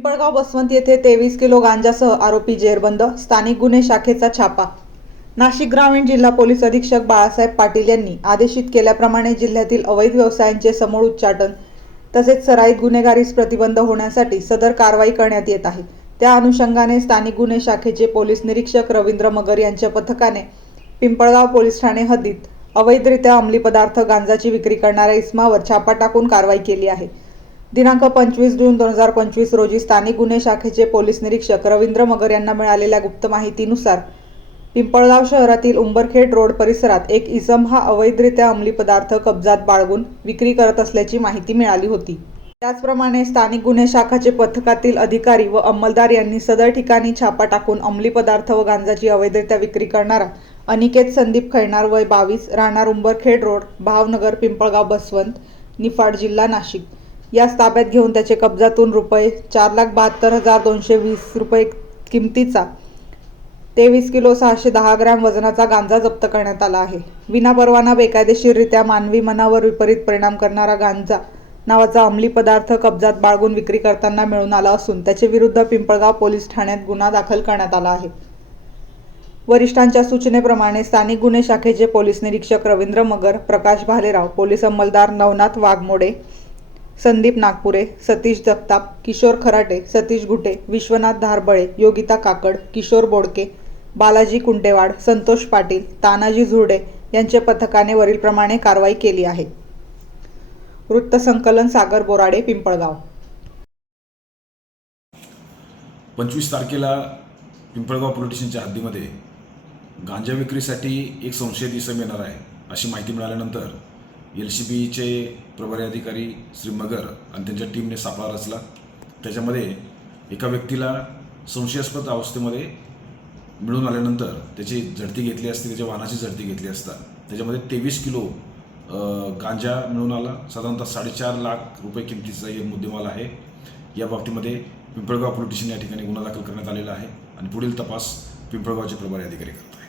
पिंपळगाव बसवंत येथे तेवीस किलो गांजासह आरोपी जेरबंद स्थानिक गुन्हे शाखेचा छापा. नाशिक ग्रामीण जिल्हा पोलीस अधीक्षक बाळासाहेब पाटील यांनी आदेशित केल्याप्रमाणे जिल्ह्यातील अवैध व्यवसायांचे समूळ उच्चाटन तसेच सराईत गुन्हेगारीस प्रतिबंध होण्यासाठी सदर कारवाई करण्यात येत आहे. त्या अनुषंगाने स्थानिक गुन्हे शाखेचे पोलीस निरीक्षक रवींद्र मगर यांच्या पथकाने पिंपळगाव पोलीस ठाणे हद्दीत अवैधरित्या अंमली पदार्थ गांजाची विक्री करणाऱ्या इस्मावर छापा टाकून कारवाई केली आहे. दिनांक पंचवीस जून दोन हजार पंचवीस रोजी स्थानिक गुन्हे शाखेचे पोलीस निरीक्षक रवींद्र मगर यांना मिळालेल्या गुप्त माहितीनुसार पिंपळगाव शहरातील उंबरखेड रोड परिसरात एक इसम हा अवैधरित्या अंमली पदार्थ कब्जात बाळगून विक्री करत असल्याची माहिती मिळाली होती. त्याचप्रमाणे स्थानिक गुन्हे शाखाचे पथकातील अधिकारी व अंमलदार यांनी सदर ठिकाणी छापा टाकून अंमली पदार्थ व गांजाची अवैधरित्या विक्री करणारा अनिकेत संदीप खैणार वय बावीस राहणार उंबरखेड रोड भावनगर पिंपळगाव बसवंत निफाड जिल्हा नाशिक. यास ताब्यात घेऊन त्याचे कब्जातून रुपये चार लाख बहात्तर हजार दोनशे वीस रुपये किमतीचा तेवीस किलो सहाशे दहा ग्रॅम वजनाचा गांजा जप्त करण्यात आला आहे. विनापरवाना बेकायदेशीररित्या मानवी मनावर विपरीत परिणाम करणारा गांजा नावाचा अंमली पदार्थ कब्जात बाळगून विक्री करताना मिळून आला असून त्याचे विरुद्ध पिंपळगाव पोलीस ठाण्यात गुन्हा दाखल करण्यात आला आहे. वरिष्ठांच्या सूचनेप्रमाणे स्थानिक गुन्हे शाखेचे पोलीस निरीक्षक रवींद्र मगर प्रकाश भालेराव पोलीस अंमलदार नवनाथ वाघमोडे संदीप नागपुरे सतीश जगताप किशोर खराटे सतीश घुटे विश्वनाथ धारबळे योगिता काकड किशोर बोडके बालाजी कुंटेवाड संतोष पाटील तानाजी झुर्डे यांच्या पथकाने वरीलप्रमाणे कारवाई केली आहे. वृत्तसंकलन सागर बोराडे पिंपळगाव. पंचवीस तारखेला पिंपळगाव पोलीस स्टेशनच्या हद्दीमध्ये गांजा विक्रीसाठी एक संशयित इसम येणार आहे अशी माहिती मिळाल्यानंतर एल सी बीचे प्रभारी अधिकारी श्री मगर आणि त्यांच्या टीमने सापळा रचला. त्याच्यामध्ये एका व्यक्तीला संशयास्पद अवस्थेमध्ये मिळून आल्यानंतर त्याची झडती घेतली असती त्याच्या वाहनाची झडती घेतली असता. त्याच्यामध्ये तेवीस किलो गांजा मिळून आला. साधारणतः साडेचार लाख रुपये किमतीचा हे मुद्देमाल आहे. या बाबतीमध्ये पिंपळगाव पोलीस स्टेशन या ठिकाणी गुन्हा दाखल करण्यात आलेला आहे आणि पुढील तपास पिंपळगावचे प्रभारी अधिकारी करतात.